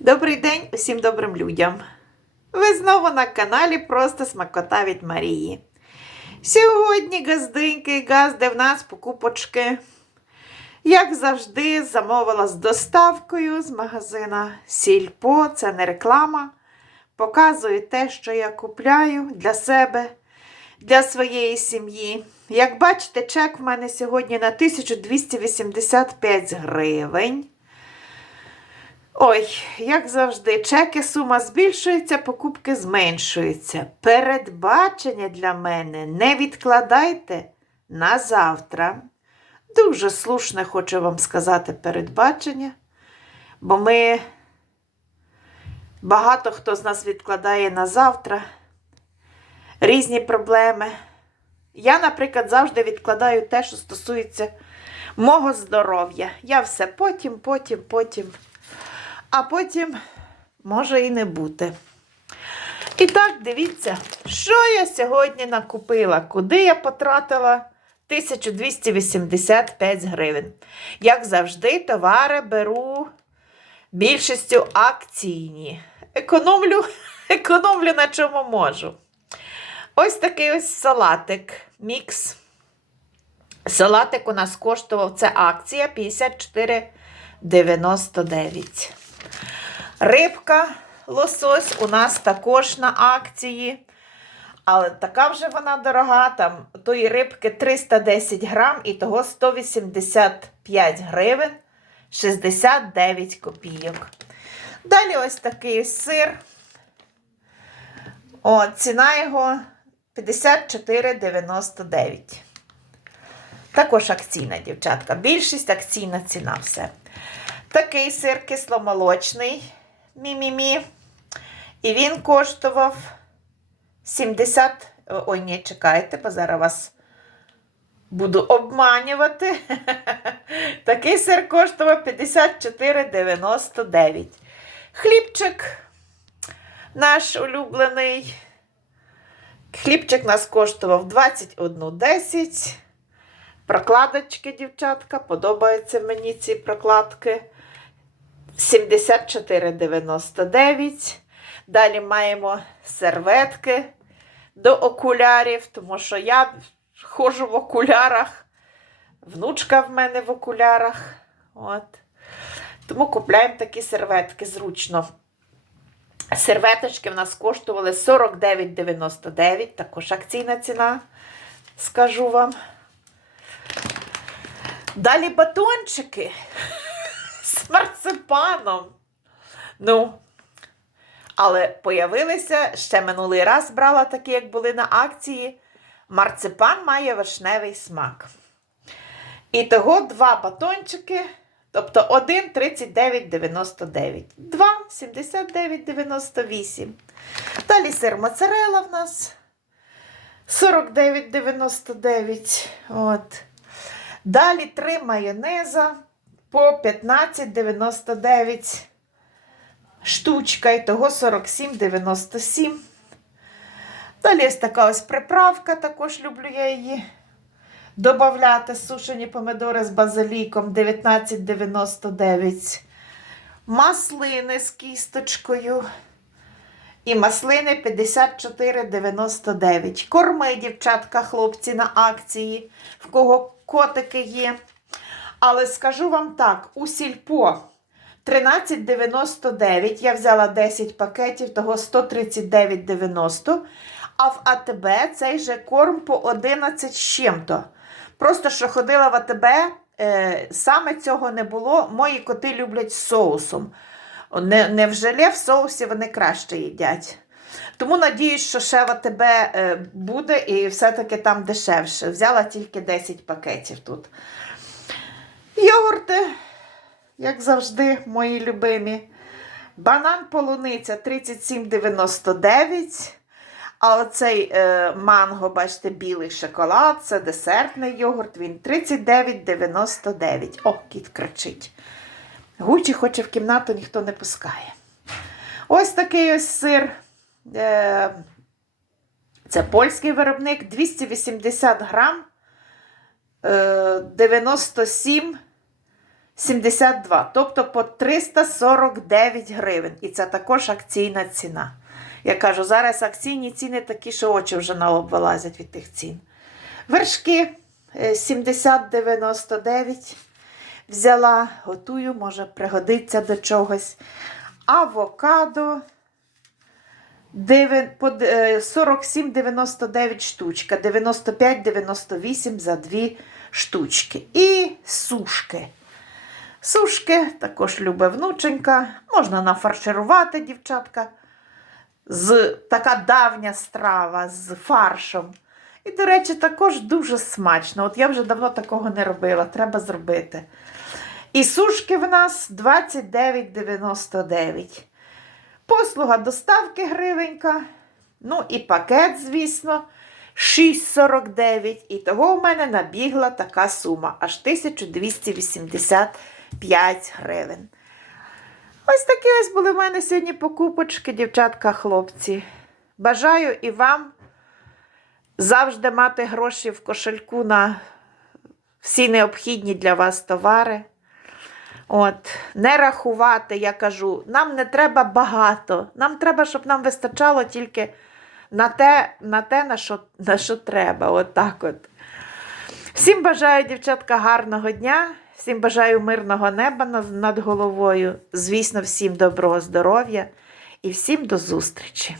Добрий день усім добрим людям! Ви знову на каналі Просто Смакота від Марії. Сьогодні газдиньки і газди в нас покупочки. Як завжди, замовила з доставкою з магазина Сільпо, це не реклама. Показую те, що я купляю для себе, для своєї сім'ї. Як бачите, чек в мене сьогодні на 1285 гривень. Ой, як завжди, чеки сума збільшується, покупки зменшуються. Передбачення для мене не відкладайте на завтра. Дуже слушне хочу вам сказати передбачення, бо ми багато хто з нас відкладає на завтра різні проблеми. Я, наприклад, завжди відкладаю те, що стосується мого здоров'я. Я все потім, потім, потім а потім може і не бути. І так, дивіться, що я сьогодні накупила, куди я потратила 1285 гривень. Як завжди, товари беру більшістю акційні. Економлю, економлю на чому можу. Ось такий ось салатик, мікс. Салатик у нас коштував це акція 54,99. Рибка лосось у нас також на акції. Але така вже вона дорога. Там тої рибки 310 грам і того 185 гривень 69 копійок. Далі ось такий сир. О, ціна його 54,99. Також акційна, дівчатка. Більшість акційна ціна все. Такий сир кисломолочний. Мі-мі-мі. І він коштував 70. Ой, ні, чекайте, бо зараз вас буду обманювати. Такий сир коштував 54,99. Хлібчик наш улюблений. Хлібчик нас коштував 21,10. Прокладочки, дівчатка, подобаються мені ці прокладки. 74,99. Далі маємо серветки до окулярів, тому що я ходжу в окулярах, внучка в мене в окулярах. От. Тому купляємо такі серветки зручно. Серветочки в нас коштували 49,99, також акційна ціна, скажу вам. Далі батончики з марципаном. Ну, але появилися ще минулий раз брала такі, як були на акції. Марципан має вишневий смак. І того два батончики, тобто один 39,99, два 79,98. Далі сир моцарела в нас 49,99. От. Далі три майонеза по 15,99 штучка, і того 47,97. Далі ось така ось приправка, також люблю я її. Добавляти сушені помидори з базиліком 19,99. Маслини з кісточкою. І маслини 54,99. Корми, дівчатка, хлопці, на акції, в кого котики є. Але скажу вам так: у сільпо 13,99. Я взяла 10 пакетів, того 139,90. А в АТБ цей же корм по 11 з чим-то. Просто що ходила в АТБ, е, саме цього не було. Мої коти люблять соусом. Не, не в желе, в соусі вони краще їдять. Тому надіюсь, що ще в АТБ е, буде і все-таки там дешевше. Взяла тільки 10 пакетів тут. Йогурти, як завжди, мої любимі. Банан полуниця 37,99. А оцей е, манго, бачите, білий шоколад, це десертний йогурт, він 39,99. О, кіт кричить. Гучі хоче в кімнату, ніхто не пускає. Ось такий ось сир. Е, це польський виробник 280 грам. Е, 97 72, тобто по 349 гривень. І це також акційна ціна. Я кажу, зараз акційні ціни такі, що очі вже на лоб вилазять від тих цін. Вершки е, 70,99 взяла, готую, може пригодиться до чогось. Авокадо дев'я- по де- е, 47,99 штучка, 95,98 за дві штучки. І сушки. Сушки також любить внученька. Можна нафарширувати, дівчатка. З, така давня страва з фаршем. І, до речі, також дуже смачно. От я вже давно такого не робила, треба зробити. І сушки в нас 29,99. Послуга доставки гривенька. Ну і пакет, звісно, 6,49. І того в мене набігла така сума аж 1285 гривень. Ось такі ось були в мене сьогодні покупочки, дівчатка, хлопці. Бажаю і вам завжди мати гроші в кошельку на всі необхідні для вас товари. От, не рахувати, я кажу, нам не треба багато. Нам треба, щоб нам вистачало тільки на те, на, те, на, що, на що треба. От так от. Всім бажаю, дівчатка, гарного дня. Всім бажаю мирного неба над- головою. Звісно, всім доброго здоров'я і всім до зустрічі!